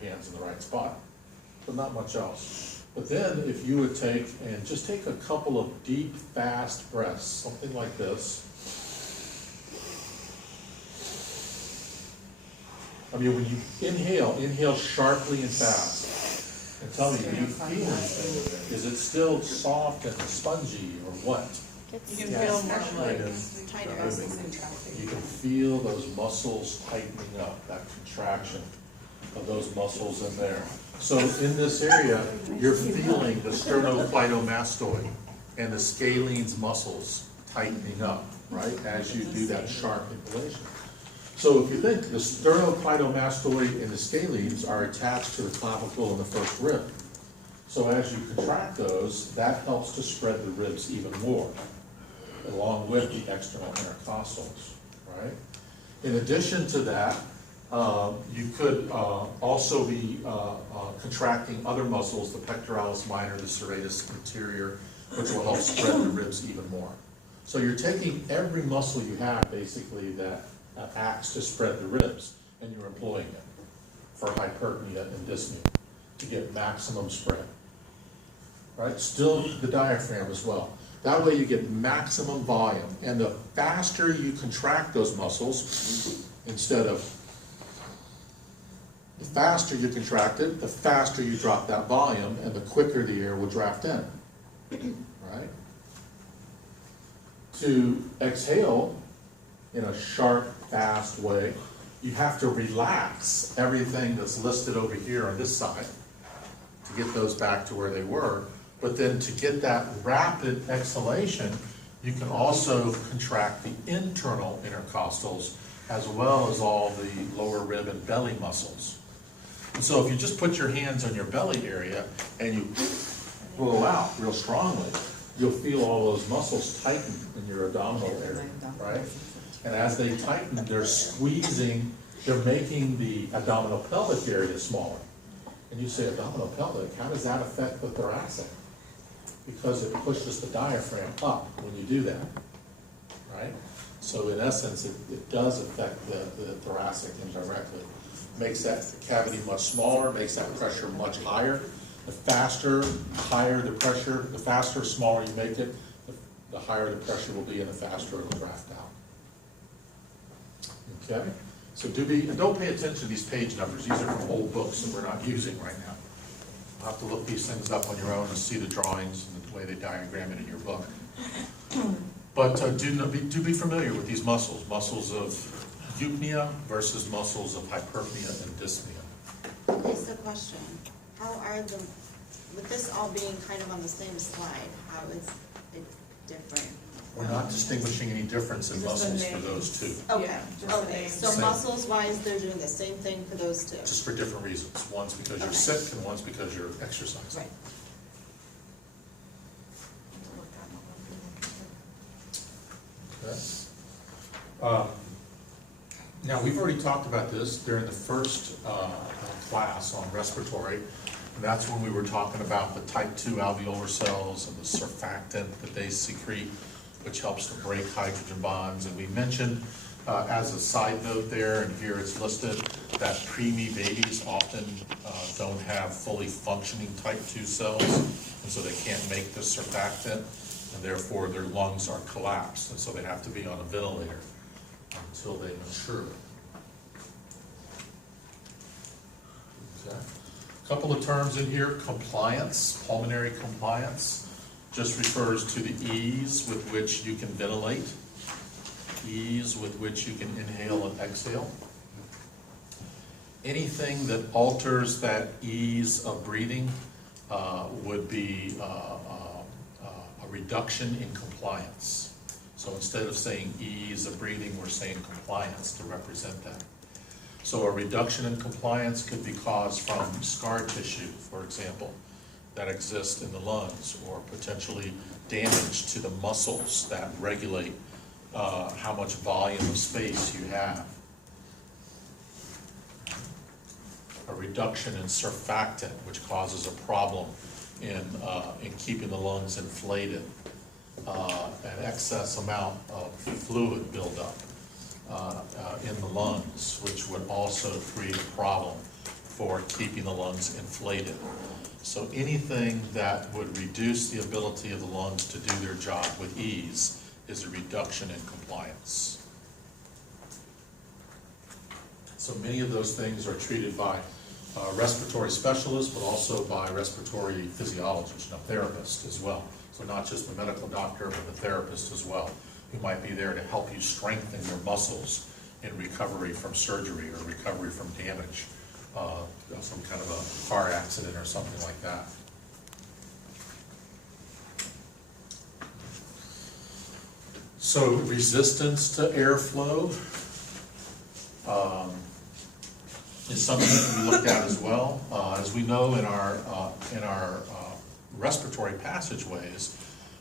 your hands in the right spot, but not much else. But then if you would take and just take a couple of deep, fast breaths, something like this. I mean, when you inhale sharply and fast. And tell me, do you feel anything? Is it still soft and spongy or what? You can feel more like tighter. You can feel those muscles tightening up, that contraction of those muscles in there. So in this area, you're feeling the sternocleidomastoid and the scalene's muscles tightening up, right, as you do that sharp inhalation. So if you think, the sternocleidomastoid and the scalenes are attached to the clavicle and the first rib. So as you contract those, that helps to spread the ribs even more, along with the external intercostals, right? In addition to that, you could also be contracting other muscles, the pectoralis minor, the serratus anterior, which will help spread the ribs even more. So you're taking every muscle you have, basically, that acts to spread the ribs, and you're employing it for hyperpnea and dyspnea to get maximum spread, right? Still the diaphragm as well. That way you get maximum volume, and the faster you contract those muscles, the faster you contract it, the faster you drop that volume, and the quicker the air will draft in, right? To exhale in a sharp, fast way, you have to relax everything that's listed over here on this side to get those back to where they were. But then to get that rapid exhalation, you can also contract the internal intercostals as well as all the lower rib and belly muscles. And so if you just put your hands on your belly area and you blow out real strongly, you'll feel all those muscles tighten in your abdominal area, right? And as they tighten, they're squeezing, they're making the abdominal pelvic area smaller. And you say, abdominal pelvic, how does that affect the thoracic? Because it pushes the diaphragm up when you do that, right? So in essence, it does affect the thoracic indirectly. Makes that cavity much smaller, makes that pressure much higher. The faster, higher the pressure, the faster, smaller you make it, the higher the pressure will be and the faster it'll draft out. Okay? So don't pay attention to these page numbers. These are from old books that we're not using right now. You'll have to look these things up on your own and see the drawings and the way they diagram it in your book. But do be familiar with these muscles of eupnea versus muscles of hyperpnea and dyspnea. Here's the question. How are the, with this all being kind of on the same slide, how is it different? We're not distinguishing any difference in muscles for those two, Okay, just the okay, names. so Same. muscles-wise, they're doing the same thing for those two? just for different reasons. One's because you're Okay. sick and one's because you're exercising. Right. Okay. Now, we've already talked about this during the first class on respiratory, and that's when we were talking about the type 2 alveolar cells and the surfactant that they secrete, which helps to break hydrogen bonds. And we mentioned, as a side note there, and here it's listed, that preemie babies often don't have fully functioning type 2 cells, and so they can't make the surfactant, and therefore their lungs are collapsed, and so they have to be on a ventilator until they mature. Okay. A couple of terms in here. Compliance, pulmonary compliance, just refers to the ease with which you can ventilate, ease with which you can inhale and exhale. Anything that alters that ease of breathing would be a reduction in compliance. So instead of saying ease of breathing, we're saying compliance to represent that. So a reduction in compliance could be caused from scar tissue, for example, that exists in the lungs, or potentially damage to the muscles that regulate how much volume of space you have. A reduction in surfactant, which causes a problem in keeping the lungs inflated. An excess amount of fluid buildup in the lungs, which would also create a problem for keeping the lungs inflated. So anything that would reduce the ability of the lungs to do their job with ease is a reduction in compliance. So many of those things are treated by respiratory specialists, but also by respiratory physiologists, therapists as well. So not just the medical doctor, but the therapist as well, who might be there to help you strengthen your muscles in recovery from surgery or recovery from damage, some kind of a car accident or something like that. So resistance to airflow is something that we looked at as well. As we know in our respiratory passageways,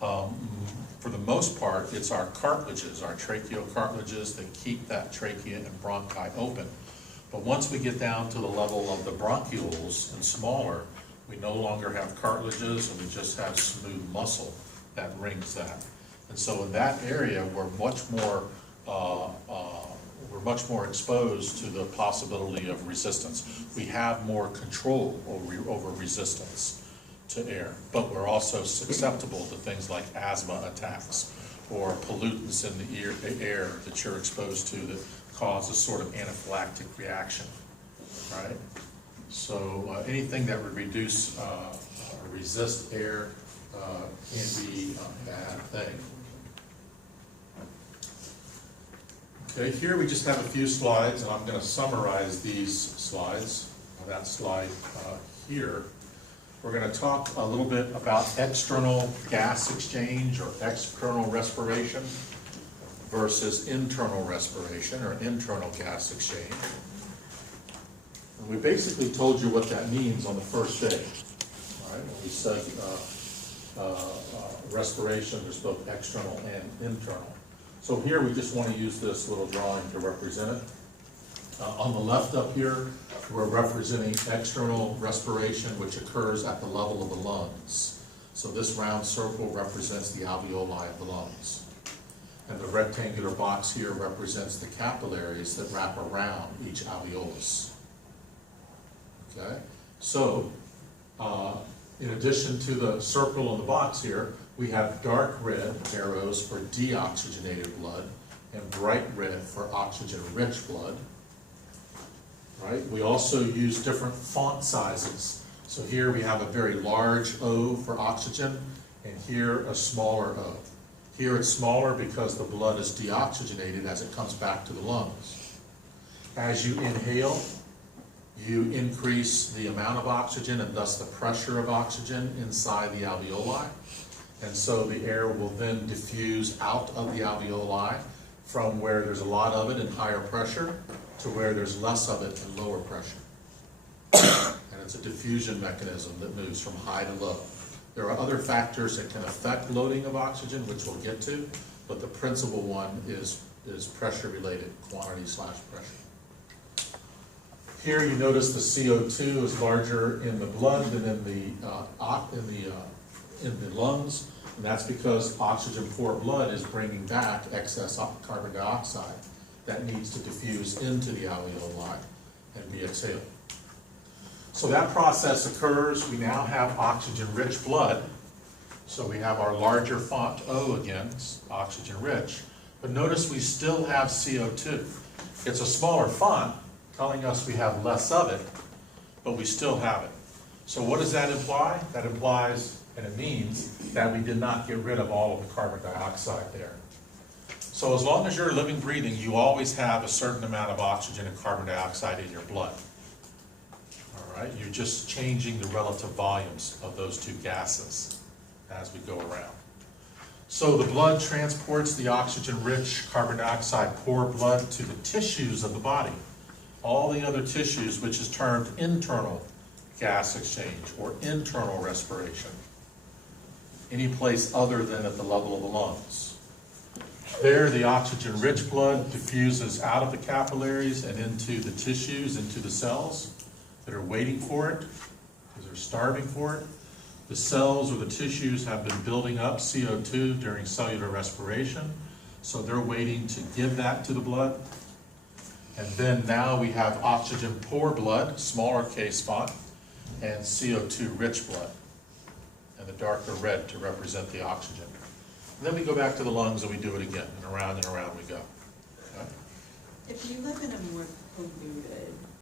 for the most part, it's our cartilages, our tracheocartilages that keep that trachea and bronchi open. But once we get down to the level of the bronchioles and smaller, we no longer have cartilages and we just have smooth muscle that rings that. And so in that area, we're much more exposed to the possibility of resistance. We have more control over resistance to air, but we're also susceptible to things like asthma attacks or pollutants in the air that you're exposed to that cause a sort of anaphylactic reaction, right? So anything that would reduce or resist air can be a bad thing. Okay, here we just have a few slides, and I'm going to summarize these slides. That slide here. We're going to talk a little bit about external gas exchange or external respiration versus internal respiration or internal gas exchange. And we basically told you what that means on the first day. All right, when we said respiration, there's both external and internal. So here we just want to use this little drawing to represent it. On the left up here, we're representing external respiration, which occurs at the level of the lungs. So this round circle represents the alveoli of the lungs. And the rectangular box here represents the capillaries that wrap around each alveolus. Okay? So, in addition to the circle on the box here, we have dark red arrows for deoxygenated blood and bright red for oxygen-rich blood. Right? We also use different font sizes. So here we have a very large O for oxygen, and here a smaller O. Here it's smaller because the blood is deoxygenated as it comes back to the lungs. As you inhale, you increase the amount of oxygen and thus the pressure of oxygen inside the alveoli. And so the air will then diffuse out of the alveoli from where there's a lot of it and higher pressure to where there's less of it and lower pressure. And it's a diffusion mechanism that moves from high to low. There are other factors that can affect loading of oxygen, which we'll get to, but the principal one is pressure-related, quantity/pressure. Here you notice the CO2 is larger in the blood than in the lungs, and that's because oxygen-poor blood is bringing back excess carbon dioxide that needs to diffuse into the alveoli and be exhaled. So that process occurs. We now have oxygen-rich blood. So we have our larger font O again, oxygen-rich. But notice we still have CO2. It's a smaller font, telling us we have less of it, but we still have it. So what does that imply? That implies, and it means, that we did not get rid of all of the carbon dioxide there. So as long as you're living, breathing, you always have a certain amount of oxygen and carbon dioxide in your blood. All right, you're just changing the relative volumes of those two gases as we go around. So the blood transports the oxygen-rich, carbon dioxide-poor blood to the tissues of the body. All the other tissues, which is termed internal gas exchange or internal respiration. Any place other than at the level of the lungs. There, the oxygen-rich blood diffuses out of the capillaries and into the tissues, into the cells that are waiting for it, because they're starving for it. The cells or the tissues have been building up CO2 during cellular respiration, so they're waiting to give that to the blood. And then now we have oxygen poor blood, smaller case font, and CO2 rich blood, and the darker red to represent the oxygen. And then we go back to the lungs and we do it again, and around we go. Okay? If you live in a more polluted